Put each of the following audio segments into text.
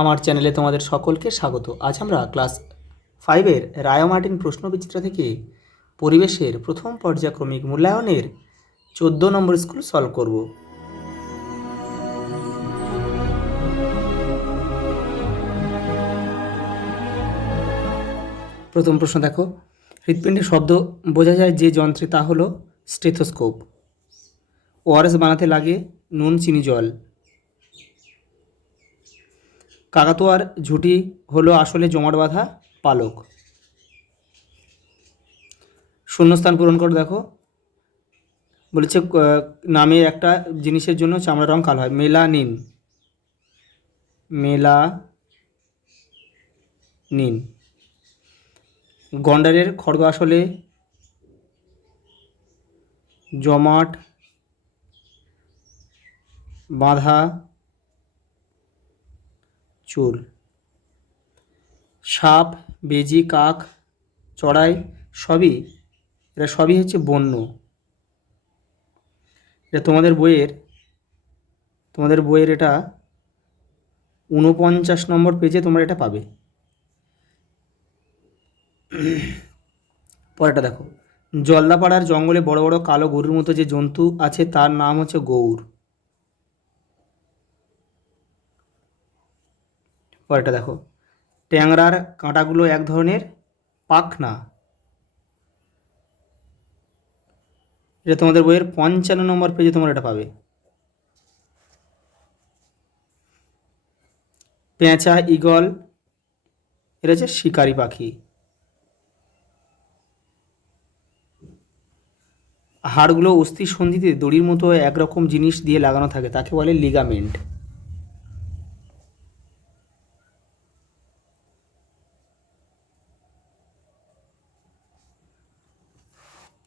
আমার চ্যানেলে তোমাদের সকলকে স্বাগত। আজ আমরা ক্লাস 5-এর রায় মার্টিন প্রশ্নবিচিত্রা থেকে পরিবেশের প্রথম পর্যায়ক্রমিক মূল্যায়নের 14 নম্বর স্কুল সলভ করব। প্রথম প্রশ্ন দেখো, হৃৎপিণ্ডের শব্দ বোঝা যায় যে যন্ত্রে, তা হলো স্টেথোস্কোপ। ওআরএস বানাতে লাগে নুন, চিনি, জল। কাকাতুয়ার ঝুঁটি হলো আসলে জমাট বাঁধা পালক। শূন্যস্থান পূরণ করে দেখো, বলেছে নামে একটা জিনিসের জন্য চামড়ার রং কালো হয়। মেলানিন। মেলানিন। গন্ডারের খড়গ আসলে জমাট বাঁধা চুল। সাপ, বেজি, কাক, চড়াই এরা সবই হচ্ছে বন্য। এটা তোমাদের বইয়ের এটা 49 নম্বর পেজে তোমরা এটা পাবে। পরেরটা দেখো, জলদাপাড়ার জঙ্গলে বড় বড় কালো গরুর মতো যে জন্তু আছে তার নাম হচ্ছে গৌর। পরেরটা দেখো, ট্যাংরার কাঁটাগুলো এক ধরনের পাখনা। এটা তোমাদের বইয়ের 55 নম্বর পেজে তোমরা এটা পাবে। পেঁচা, ঈগল এরা হচ্ছে শিকারি পাখি। হাড়গুলো অস্থির সন্ধিতে দড়ির মতো একরকম জিনিস দিয়ে লাগানো থাকে, তাকে বলে লিগামেন্ট।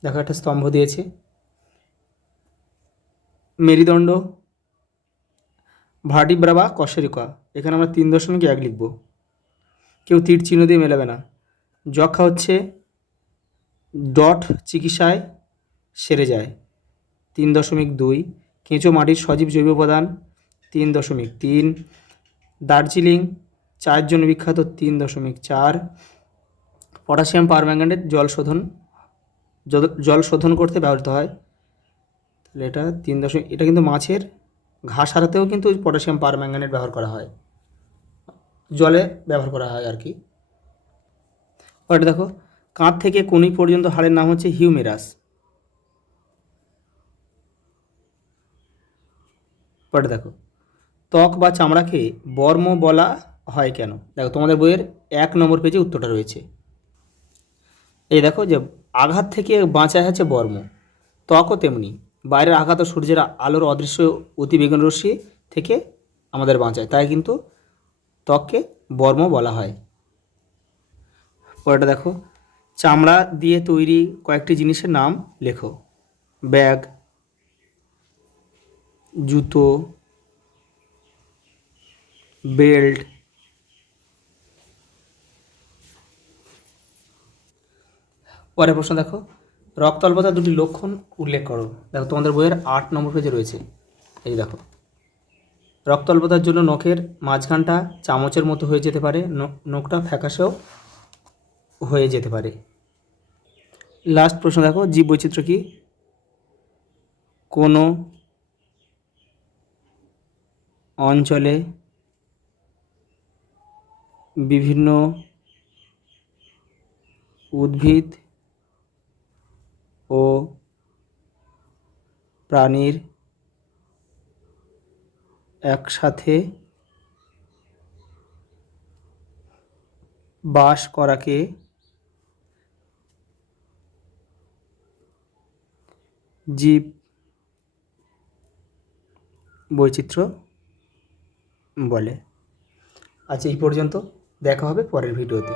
দেখো একটা স্তম্ভ দিয়েছে। মেরুদণ্ড, ভার্টিব্রা বা কশেরুকা। এখানে আমরা 3.1 লিখব। কেউ তীর চিহ্ন দিয়ে মেলাবে না। যক্ষা হচ্ছে ডট চিকিৎসায় সেরে যায়। 3.2। কেঁচো মাটির সজীব জৈব উপাদান। 3.3। দার্জিলিং চায়ের জন্য বিখ্যাত। 3.4। পটাশিয়াম পারম্যাঙ্গানেট জল শোধন করতে ব্যবহৃত হয়। তাহলে এটা 3. এটা কিন্তু মাছের ঘাস হারাতেও কিন্তু পটাশিয়াম পারম্যাঙ্গানেট ব্যবহার করা হয়, জলে ব্যবহার করা হয় আর কি। ওটা দেখো, কাঁধ থেকে কনুই পর্যন্ত হাড়ের নাম হচ্ছে হিউমেরাস। ওটা দেখো, ত্বক বা চামড়াকে বর্ম বলা হয় কেন? দেখো তোমাদের বইয়ের 1 নম্বর পেজে উত্তরটা রয়েছে। এই দেখো যে আঘাত থেকে বাঁচায় হচ্ছে বর্ম। ত্বকও তেমনি, বাইরের আঘাত ও সূর্যের আলোর অদৃশ্য অতিবেগুনি রশ্মি থেকে আমাদের বাঁচায়, তাই কিন্তু ত্বককে বর্ম বলা হয়। পরেরটা দেখো, চামড়া দিয়ে তৈরি কয়েকটি জিনিসের নাম লেখো। ব্যাগ, জুতো, বেল্ট। পরের প্রশ্ন দেখো, রক্তাল্পতার দুটি লক্ষণ উল্লেখ করো। দেখো তোমাদের বইয়ের 8 নম্বর পেজে রয়েছে। এই দেখো, রক্তাল্পতার জন্য নখের মাঝখানটা চামচের মতো হয়ে যেতে পারে, নখটা ফ্যাকাশেও হয়ে যেতে পারে। লাস্ট প্রশ্ন দেখো, জীববৈচিত্র্য কি? কোনো অঞ্চলে বিভিন্ন উদ্ভিদ ও প্রাণীর একসাথে বাস করাকে জীব বৈচিত্র্য বলে। আচ্ছা, এই পর্যন্ত। দেখা হবে পরের ভিডিওতে।